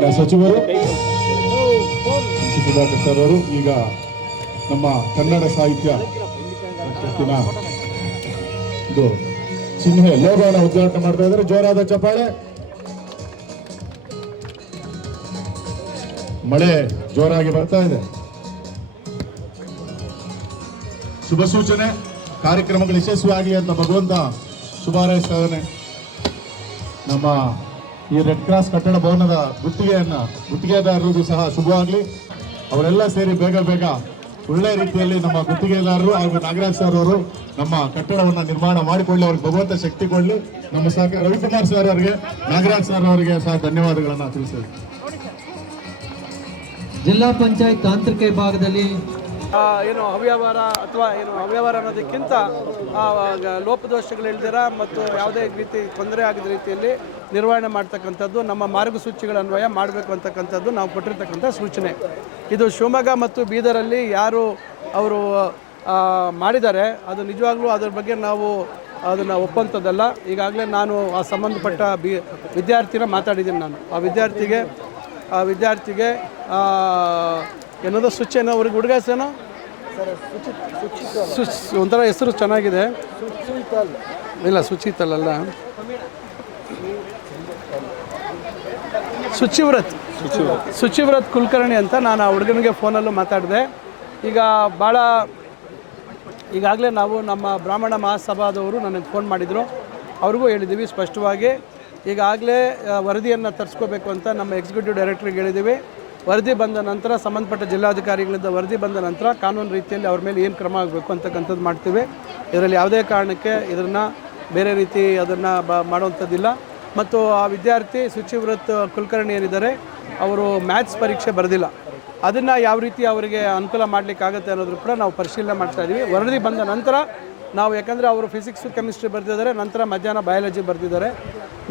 ಮಾನ್ಯ ಸಚಿವರು. ಸುಧಾಕರ್ ಸರ್ ಅವರು ಈಗ ನಮ್ಮ ಕನ್ನಡ ಸಾಹಿತ್ಯ ಪರಿಷತ್ತಿನ ಇದು ಚಿಹ್ನೆ ಲೋಗೋನ ಉದ್ಘಾಟನೆ ಮಾಡ್ತಾ ಇದ್ದಾರೆ. ಜೋರಾದ ಚಪ್ಪಾಳೆ. ಮಳೆ ಜೋರಾಗಿ ಬರ್ತಾ ಇದೆ. ಶುಭ ಸೂಚನೆ. ಕಾರ್ಯಕ್ರಮಗಳು ಯಶಸ್ವಿಯಾಗಿ ಅಂತ ಭಗವಂತ ಶುಭಾರೈಸ್ತಾ ಇದ್ದಾನೆ. ನಮ್ಮ ಈ ರೆಡ್ ಕ್ರಾಸ್ ಕಟ್ಟಡ ಭವನದ ಗುತ್ತಿಗೆಯನ್ನು ಗುತ್ತಿಗೆದಾರರಿಗೂ ಸಹ ಶುಭವಾಗಲಿ ಅವರೆಲ್ಲ ಸೇರಿ ಬೇಗ ಬೇಗ ಒಳ್ಳೆ ರೀತಿಯಲ್ಲಿ ನಮ್ಮ ಗುತ್ತಿಗೆದಾರರು ಹಾಗೂ ನಾಗರಾಜ್ ಸರ್ ಅವರು ನಮ್ಮ ಕಟ್ಟಡವನ್ನ ನಿರ್ಮಾಣ ಮಾಡಿಕೊಳ್ಳಿ. ಅವ್ರಿಗೆ ಭಗವಂತ ಶಕ್ತಿ ಕೊಡಲಿ. ನಮ್ಮ ಸಹ ರವಿಕುಮಾರ್ ಸರ್ ಅವರಿಗೆ, ನಾಗರಾಜ್ ಸರ್ ಅವರಿಗೆ ಸಹ ಧನ್ಯವಾದಗಳನ್ನು ತಿಳಿಸಿದೆ ಜಿಲ್ಲಾ ಪಂಚಾಯತ್ ತಾಂತ್ರಿಕ ವಿಭಾಗದಲ್ಲಿ ಏನು ಅವ್ಯವಹಾರ ಅಥವಾ ಏನು ಅವ್ಯವಹಾರ ಅನ್ನೋದಕ್ಕಿಂತ ಲೋಪದೋಷಗಳಿಲ್ದಿರ ಮತ್ತು ಯಾವುದೇ ರೀತಿ ತೊಂದರೆ ಆಗಿದ ರೀತಿಯಲ್ಲಿ ನಿರ್ವಹಣೆ ಮಾಡ್ತಕ್ಕಂಥದ್ದು, ನಮ್ಮ ಮಾರ್ಗಸೂಚಿಗಳ ಅನ್ವಯ ಮಾಡಬೇಕು ಅಂತಕ್ಕಂಥದ್ದು ನಾವು ಕೊಟ್ಟಿರ್ತಕ್ಕಂಥ ಸೂಚನೆ. ಇದು ಶಿವಮೊಗ್ಗ ಮತ್ತು ಬೀದರಲ್ಲಿ ಯಾರು ಅವರು ಮಾಡಿದ್ದಾರೆ, ಅದು ನಿಜವಾಗ್ಲೂ ಅದ್ರ ಬಗ್ಗೆ ನಾವು ಅದನ್ನು ಒಪ್ಪಂಥದ್ದಲ್ಲ ಈಗಾಗಲೇ ನಾನು ಆ ಸಂಬಂಧಪಟ್ಟ ಬಿ, ವಿದ್ಯಾರ್ಥಿನ ಮಾತಾಡಿದ್ದೀನಿ ನಾನು. ಆ ವಿದ್ಯಾರ್ಥಿಗೆ ಆ ವಿದ್ಯಾರ್ಥಿಗೆ ಏನದು ಸ್ವಿಚ್ ಏನೋ ಅವ್ರಿಗೆ ಹುಡುಗ ಹೆಸರೇನೋ ಸುಚ್ ಒಂಥರ ಹೆಸರು ಚೆನ್ನಾಗಿದೆ. ಇಲ್ಲ ಸುಚಿತಲ್ಲ ಶುಚಿವ್ರತ್ ಶುಚಿವ್ರತ್ ಕುಲಕರ್ಣಿ ಅಂತ ನಾನು ಆ ಹುಡುಗನಿಗೆ ಫೋನಲ್ಲೂ ಮಾತಾಡಿದೆ. ಈಗ ಭಾಳ ಈಗಾಗಲೇ ನಾವು ನಮ್ಮ ಬ್ರಾಹ್ಮಣ ಮಹಾಸಭಾದವರು ನನಗೆ ಫೋನ್ ಮಾಡಿದರು. ಅವ್ರಿಗೂ ಹೇಳಿದ್ದೀವಿ ಸ್ಪಷ್ಟವಾಗಿ. ಈಗಾಗಲೇ ವರದಿಯನ್ನು ತರಿಸ್ಕೋಬೇಕು ಅಂತ ನಮ್ಮ ಎಕ್ಸಿಕ್ಯೂಟಿವ್ ಡೈರೆಕ್ಟ್ರಿಗೆ ಹೇಳಿದ್ದೀವಿ. ವರದಿ ಬಂದ ನಂತರ ಸಂಬಂಧಪಟ್ಟ ಜಿಲ್ಲಾಧಿಕಾರಿಗಳಿಂದ ವರದಿ ಬಂದ ನಂತರ ಕಾನೂನು ರೀತಿಯಲ್ಲಿ ಅವ್ರ ಮೇಲೆ ಏನು ಕ್ರಮ ಆಗಬೇಕು ಅಂತಕ್ಕಂಥದ್ದು ಮಾಡ್ತೀವಿ. ಇದರಲ್ಲಿ ಯಾವುದೇ ಕಾರಣಕ್ಕೆ ಇದನ್ನು ಬೇರೆ ರೀತಿ ಅದನ್ನು ಬ ಮಾಡುವಂಥದ್ದಿಲ್ಲ. ಮತ್ತು ಆ ವಿದ್ಯಾರ್ಥಿ ಶುಚಿವ್ರತ್ ಕುಲಕರ್ಣಿ ಏನಿದ್ದಾರೆ, ಅವರು ಮ್ಯಾಥ್ಸ್ ಪರೀಕ್ಷೆ ಬರೆದಿಲ್ಲ. ಅದನ್ನು ಯಾವ ರೀತಿ ಅವರಿಗೆ ಅನುಕೂಲ ಮಾಡಲಿಕ್ಕಾಗತ್ತೆ ಅನ್ನೋದ್ರ ಕೂಡ ನಾವು ಪರಿಶೀಲನೆ ಮಾಡ್ತಾ ಇದ್ದೀವಿ ವರದಿ ಬಂದ ನಂತರ ನಾವು ಯಾಕಂದರೆ ಅವರು ಫಿಸಿಕ್ಸ್ ಕೆಮಿಸ್ಟ್ರಿ ಬರೆದಿದ್ದಾರೆ, ನಂತರ ಮಧ್ಯಾಹ್ನ ಬಯಾಲಜಿ ಬರೆದಿದ್ದಾರೆ.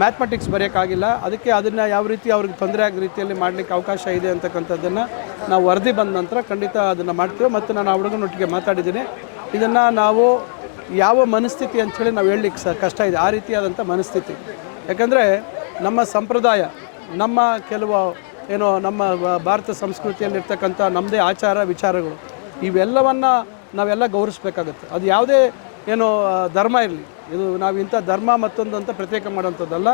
ಮ್ಯಾಥಮೆಟಿಕ್ಸ್ ಬರೆಯೋಕ್ಕಾಗಿಲ್ಲ. ಅದಕ್ಕೆ ಅದನ್ನು ಯಾವ ರೀತಿ ಅವ್ರಿಗೆ ತೊಂದರೆ ಆಗೋ ರೀತಿಯಲ್ಲಿ ಮಾಡಲಿಕ್ಕೆ ಅವಕಾಶ ಇದೆ ಅಂತಕ್ಕಂಥದ್ದನ್ನು ನಾವು ವರದಿ ಬಂದ ನಂತರ ಖಂಡಿತ ಅದನ್ನು ಮಾಡ್ತೀವಿ. ಮತ್ತು ನಾನು ಆ ಹುಡುಗನೊಟ್ಟಿಗೆ ಮಾತಾಡಿದ್ದೀನಿ. ಇದನ್ನು ನಾವು ಯಾವ ಮನಸ್ಥಿತಿ ಅಂಥೇಳಿ ನಾವು ಹೇಳಲಿಕ್ಕೆ ಸ ಕಷ್ಟ ಇದೆ. ಆ ರೀತಿಯಾದಂಥ ಮನಸ್ಥಿತಿ. ಯಾಕಂದರೆ ನಮ್ಮ ಸಂಪ್ರದಾಯ, ನಮ್ಮ ಕೆಲವು ಏನೋ ನಮ್ಮ ಭಾರತ ಸಂಸ್ಕೃತಿಯಲ್ಲಿರ್ತಕ್ಕಂಥ ನಮ್ಮದೇ ಆಚಾರ ವಿಚಾರಗಳು, ಇವೆಲ್ಲವನ್ನು ನಾವೆಲ್ಲ ಗೌರವಿಸ್ಬೇಕಾಗತ್ತೆ. ಅದು ಯಾವುದೇ ಏನೋ ಧರ್ಮ ಇರಲಿ. ಇದು ನಾವು ಇಂಥ ಧರ್ಮ ಮತ್ತೊಂದು ಅಂತ ಪ್ರತ್ಯೇಕ ಮಾಡೋಂಥದ್ದಲ್ಲ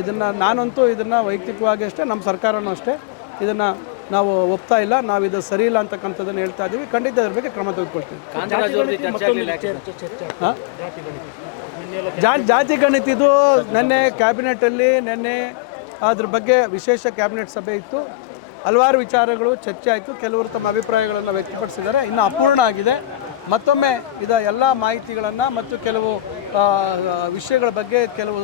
ಇದನ್ನು ನಾನಂತೂ ಇದನ್ನು ವೈಯಕ್ತಿಕವಾಗಿ ಅಷ್ಟೇ ನಮ್ಮ ಸರ್ಕಾರನೂ ಅಷ್ಟೇ ಇದನ್ನು ನಾವು ಒಪ್ತಾ ಇಲ್ಲ ನಾವು ಇದು ಸರಿ ಇಲ್ಲ ಅಂತಕ್ಕಂಥದ್ದನ್ನು ಹೇಳ್ತಾ ಇದ್ದೀವಿ ಖಂಡಿತ ಅದ್ರ ಬಗ್ಗೆ ಕ್ರಮ ತೆಗೆದುಕೊಳ್ತೀವಿ. ಹಾಂ? ಜಾ ಜಾತಿ ಗಣಿತಿದು ನಿನ್ನೆ ಕ್ಯಾಬಿನೆಟಲ್ಲಿ ನಿನ್ನೆ ಅದ್ರ ಬಗ್ಗೆ ವಿಶೇಷ ಕ್ಯಾಬಿನೆಟ್ ಸಭೆ ಇತ್ತು. ಹಲವಾರು ವಿಚಾರಗಳು ಚರ್ಚೆ ಆಯಿತು. ಕೆಲವರು ತಮ್ಮ ಅಭಿಪ್ರಾಯಗಳನ್ನು ವ್ಯಕ್ತಪಡಿಸಿದ್ದಾರೆ. ಇನ್ನು ಅಪೂರ್ಣ ಆಗಿದೆ. ಮತ್ತೊಮ್ಮೆ ಇದ ಎಲ್ಲ ಮಾಹಿತಿಗಳನ್ನು ಮತ್ತು ಕೆಲವು ವಿಷಯಗಳ ಬಗ್ಗೆ ಕೆಲವು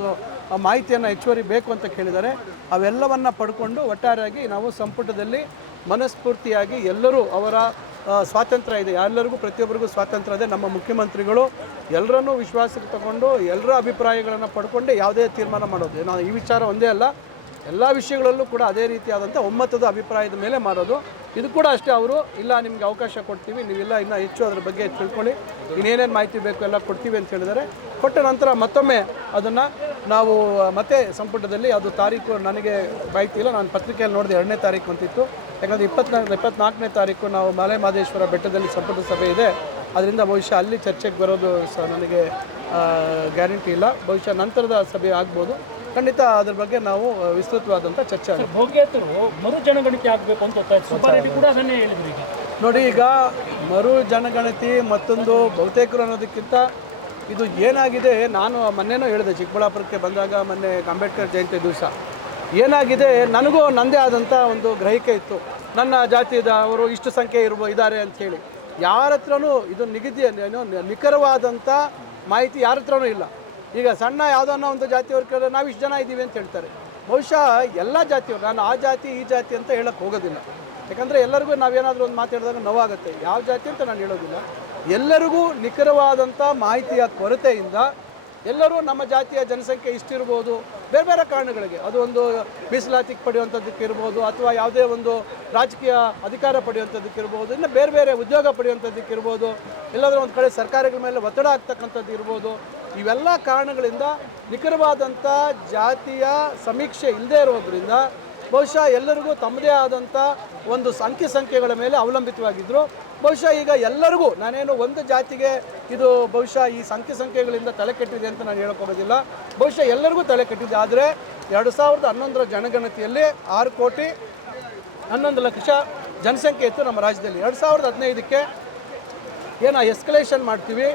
ಮಾಹಿತಿಯನ್ನು ಹೆಚ್ಚುವರಿ ಬೇಕು ಅಂತ ಕೇಳಿದ್ದಾರೆ. ಅವೆಲ್ಲವನ್ನು ಪಡ್ಕೊಂಡು ಒಟ್ಟಾರೆಯಾಗಿ ನಾವು ಸಂಪುಟದಲ್ಲಿ ಮನಸ್ಫೂರ್ತಿಯಾಗಿ ಎಲ್ಲರೂ ಅವರ ಸ್ವಾತಂತ್ರ್ಯ ಇದೆ. ಎಲ್ಲರಿಗೂ, ಪ್ರತಿಯೊಬ್ಬರಿಗೂ ಸ್ವಾತಂತ್ರ್ಯ ಇದೆ. ನಮ್ಮ ಮುಖ್ಯಮಂತ್ರಿಗಳು ಎಲ್ಲರನ್ನೂ ವಿಶ್ವಾಸಕ್ಕೆ ತಗೊಂಡು ಎಲ್ಲರ ಅಭಿಪ್ರಾಯಗಳನ್ನು ಪಡ್ಕೊಂಡು ಯಾವುದೇ ತೀರ್ಮಾನ ಮಾಡೋದು. ನಾವು ಈ ವಿಚಾರ ಒಂದೇ ಅಲ್ಲ. ಎಲ್ಲ ವಿಷಯಗಳಲ್ಲೂ ಕೂಡ ಅದೇ ರೀತಿಯಾದಂಥ ಒಮ್ಮತದ ಅಭಿಪ್ರಾಯದ ಮೇಲೆ ಮಾಡೋದು. ಇದು ಕೂಡ ಅಷ್ಟೇ ಅವರು, ಇಲ್ಲ ನಿಮಗೆ ಅವಕಾಶ ಕೊಡ್ತೀವಿ, ನೀವೆಲ್ಲ, ಇನ್ನೂ ಹೆಚ್ಚು ಅದರ ಬಗ್ಗೆ ತಿಳ್ಕೊಳ್ಳಿ. ಇನ್ನೇನೇನು ಮಾಹಿತಿ ಬೇಕು ಎಲ್ಲ ಕೊಡ್ತೀವಿ ಅಂತ ಹೇಳಿದರೆ ಕೊಟ್ಟ ನಂತರ ಮತ್ತೊಮ್ಮೆ ಅದನ್ನು ನಾವು, ಮತ್ತೆ ಸಂಪುಟದಲ್ಲಿ ಅದು ತಾರೀಕು ನನಗೆ ಮಾಹಿತಿ ಇಲ್ಲ, ನಾನು ಪತ್ರಿಕೆಯಲ್ಲಿ ನೋಡಿದೆ, ಎರಡನೇ ತಾರೀಕು ಅಂತಿತ್ತು. ಯಾಕಂದರೆ ಇಪ್ಪತ್ನಾಲ್ಕು ಇಪ್ಪತ್ನಾಲ್ಕನೇ ತಾರೀಕು ನಾವು ಮಲೆ ಮಹದೇಶ್ವರ ಬೆಟ್ಟದಲ್ಲಿ ಸಂಪುಟ ಸಭೆ ಇದೆ. ಅದರಿಂದ ಬಹುಶಃ ಅಲ್ಲಿ ಚರ್ಚೆಗೆ ಬರೋದು ಸಹ ನನಗೆ ಗ್ಯಾರಂಟಿ ಇಲ್ಲ. ಬಹುಶಃ ನಂತರದ ಸಭೆ ಆಗ್ಬೋದು. ಖಂಡಿತ ಅದ್ರ ಬಗ್ಗೆ ನಾವು ವಿಸ್ತೃತವಾದಂಥ ಚರ್ಚೆ ಆಗುತ್ತೆ. ಭೋಗ್ಯೇತರು ಮರು ಜನಗಣತಿ ಆಗಬೇಕು ಅಂತ ಒತ್ತಾಯಿಸಿ. ಕೂಡ ಅದನ್ನೇ ಹೇಳಿದ್ರು ಈಗ. ನೋಡಿ ಈಗ ಮರು ಜನಗಣತಿ ಮತ್ತೊಂದು ಬಹುತೇಕರು ಅನ್ನೋದಕ್ಕಿಂತ ಇದು ಏನಾಗಿದೆ ನಾನು ಮೊನ್ನೆನೂ ಹೇಳಿದೆ ಚಿಕ್ಕಬಳ್ಳಾಪುರಕ್ಕೆ ಬಂದಾಗ ಮೊನ್ನೆ ಅಂಬೇಡ್ಕರ್ ಜಯಂತಿ ದಿವಸ. ಏನಾಗಿದೆ ನನಗೂ ನನ್ನದೇ ಆದಂಥ ಒಂದು ಗ್ರಹಿಕೆ ಇತ್ತು. ನನ್ನ ಜಾತಿದ ಅವರು ಇಷ್ಟು ಸಂಖ್ಯೆ ಇರುವ ಇದ್ದಾರೆ ಅಂಥೇಳಿ ಯಾರ ಹತ್ರನೂ ಇದು ನಿಗದಿ ಏನು ನಿಖರವಾದಂಥ ಮಾಹಿತಿ ಯಾರ ಹತ್ರನೂ ಇಲ್ಲ. ಈಗ ಸಣ್ಣ ಯಾವುದೋ ಅನ್ನೋ ಒಂದು ಜಾತಿಯವ್ರು ಕೇಳಿದ್ರೆ ನಾವು ಇಷ್ಟು ಜನ ಇದ್ದೀವಿ ಅಂತ ಹೇಳ್ತಾರೆ. ಬಹುಶಃ ಎಲ್ಲ ಜಾತಿಯವರು, ನಾನು ಆ ಜಾತಿ, ಈ ಜಾತಿ ಅಂತ ಹೇಳಕ್ಕೆ ಹೋಗೋದಿಲ್ಲ. ಯಾಕಂದರೆ ಎಲ್ಲರಿಗೂ ನಾವೇನಾದರೂ ಒಂದು ಮಾತಾಡಿದಾಗ ನೋವಾಗುತ್ತೆ. ಯಾವ ಜಾತಿ ಅಂತ ನಾನು ಹೇಳೋದಿಲ್ಲ. ಎಲ್ಲರಿಗೂ ನಿಖರವಾದಂಥ ಮಾಹಿತಿಯ ಕೊರತೆಯಿಂದ ಎಲ್ಲರೂ ನಮ್ಮ ಜಾತಿಯ ಜನಸಂಖ್ಯೆ ಇಷ್ಟಿರ್ಬೋದು. ಬೇರೆ ಬೇರೆ ಕಾರಣಗಳಿಗೆ. ಅದು ಒಂದು ಮೀಸಲಾತಿಗೆ ಪಡೆಯುವಂಥದ್ದಕ್ಕೆ ಇರ್ಬೋದು ಅಥವಾ ಯಾವುದೇ ಒಂದು ರಾಜಕೀಯ ಅಧಿಕಾರ ಪಡೆಯುವಂಥದ್ದಕ್ಕೆ ಇರ್ಬೋದು ಇನ್ನು ಬೇರೆ ಬೇರೆ ಉದ್ಯೋಗ ಪಡೆಯುವಂಥದ್ದಕ್ಕೆ ಇರ್ಬೋದು ಎಲ್ಲಾದರೂ ಒಂದು ಕಡೆ ಸರ್ಕಾರಗಳ ಮೇಲೆ ಒತ್ತಡ ಆಗ್ತಕ್ಕಂಥದ್ದು ಇರ್ಬೋದು ಇವೆಲ್ಲ ಕಾರಣಗಳಿಂದ ನಿಖರವಾದಂಥ ಜಾತಿಯ ಸಮೀಕ್ಷೆ ಇಲ್ಲದೇ ಇರೋದ್ರಿಂದ ಬಹುಶಃ ಎಲ್ಲರಿಗೂ ತಮ್ಮದೇ ಆದಂಥ ಒಂದು ಸಂಖ್ಯೆ ಸಂಖ್ಯೆಗಳ ಮೇಲೆ ಅವಲಂಬಿತವಾಗಿದ್ದರು ಬಹುಶಃ ಈಗ ಎಲ್ಲರಿಗೂ, ನಾನೇನು ಒಂದು ಜಾತಿಗೆ ಇದು ಬಹುಶಃ ಈ ಸಂಖ್ಯೆ ಸಂಖ್ಯೆಗಳಿಂದ ತಲೆ ಕೆಟ್ಟಿದೆ ಅಂತ ನಾನು ಹೇಳೋಕ್ಕೋಗೋದಿಲ್ಲ ಬಹುಶಃ ಎಲ್ಲರಿಗೂ ತಲೆ ಕೆಟ್ಟಿದೆ. ಆದರೆ ಎರಡು ಸಾವಿರದ ಹನ್ನೊಂದರ ಜನಗಣತಿಯಲ್ಲಿ ಆರು ಕೋಟಿ ಹನ್ನೊಂದು ಲಕ್ಷ ಜನಸಂಖ್ಯೆ ಇತ್ತು ನಮ್ಮ ರಾಜ್ಯದಲ್ಲಿ. ಎರಡು ಸಾವಿರದ ಹದಿನೈದಕ್ಕೆ ಏನು ಎಸ್ಕಲೇಷನ್ ಮಾಡ್ತೀವಿ.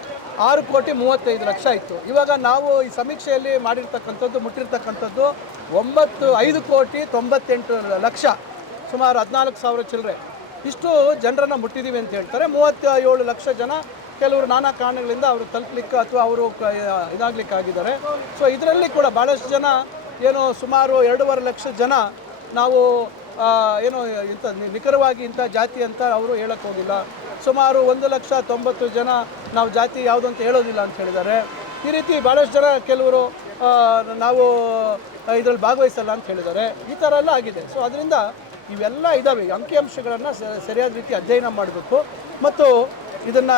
ಆರು ಕೋಟಿ ಮೂವತ್ತೈದು ಲಕ್ಷ ಇತ್ತು ಇವಾಗ ನಾವು ಈ ಸಮೀಕ್ಷೆಯಲ್ಲಿ ಮಾಡಿರ್ತಕ್ಕಂಥದ್ದು, ಮುಟ್ಟಿರ್ತಕ್ಕಂಥದ್ದು ಒಂಬತ್ತು, ಐದು ಕೋಟಿ ತೊಂಬತ್ತೆಂಟು ಲಕ್ಷ, ಸುಮಾರು ಹದಿನಾಲ್ಕು ಸಾವಿರ ಚಿಲ್ಲರೆ ಇಷ್ಟು ಜನರನ್ನು ಮುಟ್ಟಿದ್ದೀವಿ ಅಂತ ಹೇಳ್ತಾರೆ. ಮೂವತ್ತ ಏಳು ಲಕ್ಷ ಜನ ಕೆಲವರು ನಾನಾ ಕಾರಣಗಳಿಂದ ಅವರು ತಲುಪಲಿಕ್ಕೆ ಅಥವಾ ಅವರು ಇದಾಗಲಿಕ್ಕಾಗಿದ್ದಾರೆ. ಸೊ ಇದರಲ್ಲಿ ಕೂಡ ಭಾಳಷ್ಟು ಜನ ಏನು ಸುಮಾರು ಎರಡೂವರೆ ಲಕ್ಷ ಜನ ನಾವು ಏನು ಇಂಥ ನಿಖರವಾಗಿ ಇಂಥ ಜಾತಿ ಅಂತ ಅವರು ಹೇಳಕ್ಕೆ ಹೋಗಿಲ್ಲ ಸುಮಾರು ಒಂದು ಲಕ್ಷ ತೊಂಬತ್ತು ಜನ ನಾವು ಜಾತಿ ಯಾವುದು ಅಂತ ಹೇಳೋದಿಲ್ಲ ಅಂತ ಹೇಳಿದ್ದಾರೆ. ಈ ರೀತಿ ಭಾಳಷ್ಟು ಜನ ಕೆಲವರು ನಾವು ಇದರಲ್ಲಿ ಭಾಗವಹಿಸಲ್ಲ ಅಂತ ಹೇಳಿದ್ದಾರೆ. ಈ ಥರ ಎಲ್ಲ ಆಗಿದೆ. ಸೊ ಅದರಿಂದ ಇವೆಲ್ಲ ಇದ್ದಾವೆ ಅಂಕಿಅಂಶಗಳನ್ನು ಸರಿಯಾದ ರೀತಿ ಅಧ್ಯಯನ ಮಾಡಬೇಕು. ಮತ್ತು ಇದನ್ನು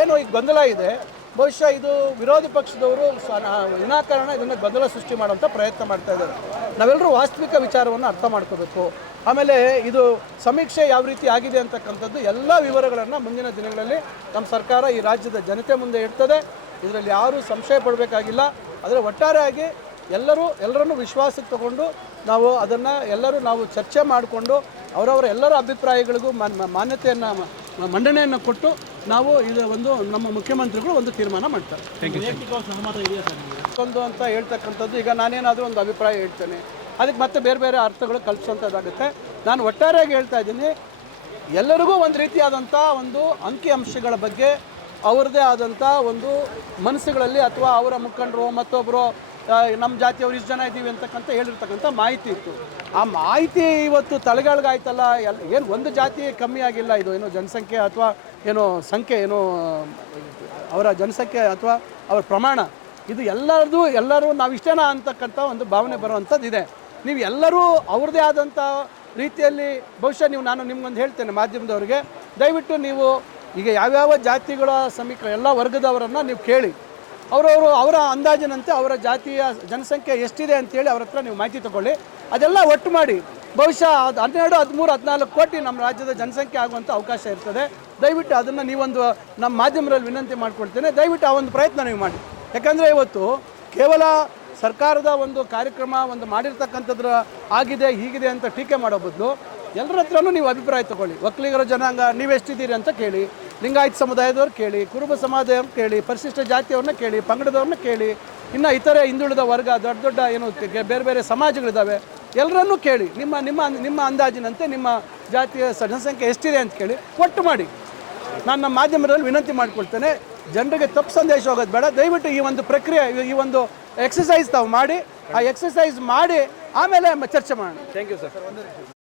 ಏನು ಈಗ ಗೊಂದಲ ಇದೆ ಬಹುಶಃ ಇದು ವಿರೋಧಿ ಪಕ್ಷದವರು ವಿನಾಕಾರಣ ಇದನ್ನು ಗೊಂದಲ ಸೃಷ್ಟಿ ಮಾಡುವಂಥ ಪ್ರಯತ್ನ ಮಾಡ್ತಾ ಇದ್ದಾರೆ. ನಾವೆಲ್ಲರೂ ವಾಸ್ತವಿಕ ವಿಚಾರವನ್ನು ಅರ್ಥ ಮಾಡ್ಕೋಬೇಕು. ಆಮೇಲೆ ಇದು ಸಮೀಕ್ಷೆ ಯಾವ ರೀತಿ ಆಗಿದೆ ಅಂತಕ್ಕಂಥದ್ದು ಎಲ್ಲ ವಿವರಗಳನ್ನು ಮುಂದಿನ ದಿನಗಳಲ್ಲಿ ನಮ್ಮ ಸರ್ಕಾರ ಈ ರಾಜ್ಯದ ಜನತೆ ಮುಂದೆ ಇಡ್ತದೆ. ಇದರಲ್ಲಿ ಯಾರೂ ಸಂಶಯ ಪಡಬೇಕಾಗಿಲ್ಲ. ಆದರೆ ಒಟ್ಟಾರೆಯಾಗಿ ಎಲ್ಲರೂ, ಎಲ್ಲರನ್ನು ವಿಶ್ವಾಸಕ್ಕೆ ತಗೊಂಡು ನಾವು ಅದನ್ನು ಎಲ್ಲರೂ ನಾವು ಚರ್ಚೆ ಮಾಡಿಕೊಂಡು ಅವರವರ ಎಲ್ಲರ ಅಭಿಪ್ರಾಯಗಳಿಗೂ ಮಾನ್- ಮಾನ್ಯತೆಯನ್ನು ಮಂಡನೆಯನ್ನು ಕೊಟ್ಟು ನಾವು ಇದು ಒಂದು ನಮ್ಮ ಮುಖ್ಯಮಂತ್ರಿಗಳು ಒಂದು ತೀರ್ಮಾನ ಮಾಡ್ತಾರೆ. ಒಂದು ಅಂತ ಹೇಳ್ತಕ್ಕಂಥದ್ದು ಈಗ ನಾನೇನಾದರೂ ಒಂದು ಅಭಿಪ್ರಾಯ ಹೇಳ್ತೇನೆ. ಅದಕ್ಕೆ ಮತ್ತೆ ಬೇರೆ ಬೇರೆ ಅರ್ಥಗಳು ಕಲ್ಪಿಸುವಂಥದ್ದಾಗುತ್ತೆ. ನಾನು ಒಟ್ಟಾರೆಯಾಗಿ ಹೇಳ್ತಾ ಇದ್ದೀನಿ ಎಲ್ಲರಿಗೂ ಒಂದು ರೀತಿಯಾದಂಥ ಒಂದು ಅಂಕಿ ಅಂಶಗಳ ಬಗ್ಗೆ ಅವರದೇ ಆದಂಥ ಒಂದು ಮನಸ್ಸುಗಳಲ್ಲಿ ಅಥವಾ ಅವರ ಮುಖಂಡರು ಮತ್ತೊಬ್ಬರು ನಮ್ಮ ಜಾತಿಯವರು ಇಷ್ಟು ಜನ ಇದ್ದೀವಿ ಅಂತಕ್ಕಂಥ ಹೇಳಿರ್ತಕ್ಕಂಥ ಮಾಹಿತಿ ಇತ್ತು. ಆ ಮಾಹಿತಿ ಇವತ್ತು ತಲೆಗಾಳ್ಗಾಯ್ತಲ್ಲ, ಎಲ್ಲ ಏನು ಒಂದು ಜಾತಿ ಕಮ್ಮಿ ಆಗಿಲ್ಲ, ಇದು ಏನು ಜನಸಂಖ್ಯೆ ಅಥವಾ ಏನೋ ಸಂಖ್ಯೆ, ಏನೋ, ಅವರ ಜನಸಂಖ್ಯೆ ಅಥವಾ ಅವರ ಪ್ರಮಾಣ, ಇದು ಎಲ್ಲರದು ಎಲ್ಲರೂ ನಾವು ಇಷ್ಟೇನಾ ಅಂತಕ್ಕಂಥ ಒಂದು ಭಾವನೆ ಬರುವಂಥದ್ದು ಇದೆ. ನೀವು ಎಲ್ಲರೂ ಅವ್ರದ್ದೇ ಆದಂಥ ರೀತಿಯಲ್ಲಿ, ಬಹುಶಃ ನೀವು, ನಾನು ನಿಮ್ಗೊಂದು ಹೇಳ್ತೇನೆ ಮಾಧ್ಯಮದವ್ರಿಗೆ, ದಯವಿಟ್ಟು ನೀವು ಈಗ ಯಾವ್ಯಾವ ಜಾತಿಗಳ ಸಮೀಕ ಎಲ್ಲ ವರ್ಗದವರನ್ನು ನೀವು ಕೇಳಿ. ಅವರವರು ಅವರ ಅಂದಾಜಿನಂತೆ ಅವರ ಜಾತಿಯ ಜನಸಂಖ್ಯೆ ಎಷ್ಟಿದೆ ಅಂತೇಳಿ ಅವ್ರ ಹತ್ರ ನೀವು ಮಾಹಿತಿ ತಗೊಳ್ಳಿ. ಅದೆಲ್ಲ ಒಟ್ಟು ಮಾಡಿ ಬಹುಶಃ ಅದು ಹನ್ನೆರಡು, ಹದಿಮೂರು, ಹದಿನಾಲ್ಕು ಕೋಟಿ ನಮ್ಮ ರಾಜ್ಯದ ಜನಸಂಖ್ಯೆ ಆಗುವಂಥ ಅವಕಾಶ ಇರ್ತದೆ. ದಯವಿಟ್ಟು ಅದನ್ನು ನೀವೊಂದು ನಮ್ಮ ಮಾಧ್ಯಮದಲ್ಲಿ ವಿನಂತಿ ಮಾಡಿಕೊಳ್ತೇನೆ. ದಯವಿಟ್ಟು ಆ ಒಂದು ಪ್ರಯತ್ನ ನೀವು ಮಾಡಿ. ಯಾಕಂದರೆ ಇವತ್ತು ಕೇವಲ ಸರ್ಕಾರದ ಒಂದು ಕಾರ್ಯಕ್ರಮ ಒಂದು ಮಾಡಿರ್ತಕ್ಕಂಥದ್ರ ಆಗಿದೆ, ಹೀಗಿದೆ ಅಂತ ಟೀಕೆ ಮಾಡೋ ಬದಲು ಎಲ್ಲರ ಹತ್ರನೂ ನೀವು ಅಭಿಪ್ರಾಯ ತಗೊಳ್ಳಿ. ಒಕ್ಕಲಿಗರ ಜನಾಂಗ ನೀವೆಷ್ಟಿದ್ದೀರಿ ಅಂತ ಕೇಳಿ, ಲಿಂಗಾಯತ ಸಮುದಾಯದವ್ರು ಕೇಳಿ, ಕುರುಬ ಸಮಾಜದವ್ರು ಕೇಳಿ, ಪರಿಶಿಷ್ಟ ಜಾತಿಯವ್ರನ್ನ ಕೇಳಿ ಪಂಗಡದವ್ರನ್ನ ಕೇಳಿ, ಇನ್ನು ಇತರೆ ಹಿಂದುಳಿದ ವರ್ಗ, ದೊಡ್ಡ ದೊಡ್ಡ ಏನು ಬೇರೆ ಬೇರೆ ಸಮಾಜಗಳಿದ್ದಾವೆ ಎಲ್ಲರನ್ನೂ ಕೇಳಿ, ನಿಮ್ಮ ನಿಮ್ಮ ನಿಮ್ಮ ಅಂದಾಜಿನಂತೆ ನಿಮ್ಮ ಜಾತಿಯ ಜನಸಂಖ್ಯೆ ಎಷ್ಟಿದೆ ಅಂತ ಕೇಳಿ ಒಟ್ಟು ಮಾಡಿ. ನಾನು ನಮ್ಮ ಮಾಧ್ಯಮದಲ್ಲಿ ವಿನಂತಿ ಮಾಡಿಕೊಳ್ತೇನೆ, ಜನರಿಗೆ ತಪ್ಪು ಸಂದೇಶ ಹೋಗೋದು ಬೇಡ, ದಯವಿಟ್ಟು ಈ ಒಂದು ಪ್ರಕ್ರಿಯೆ, ಈ ಒಂದು ಎಕ್ಸಸೈಸ್ ತಾವು ಮಾಡಿ, ಆ ಎಕ್ಸಸೈಸ್ ಮಾಡಿ, ಆಮೇಲೆ ಚರ್ಚೆ ಮಾಡೋಣ. Thank you sir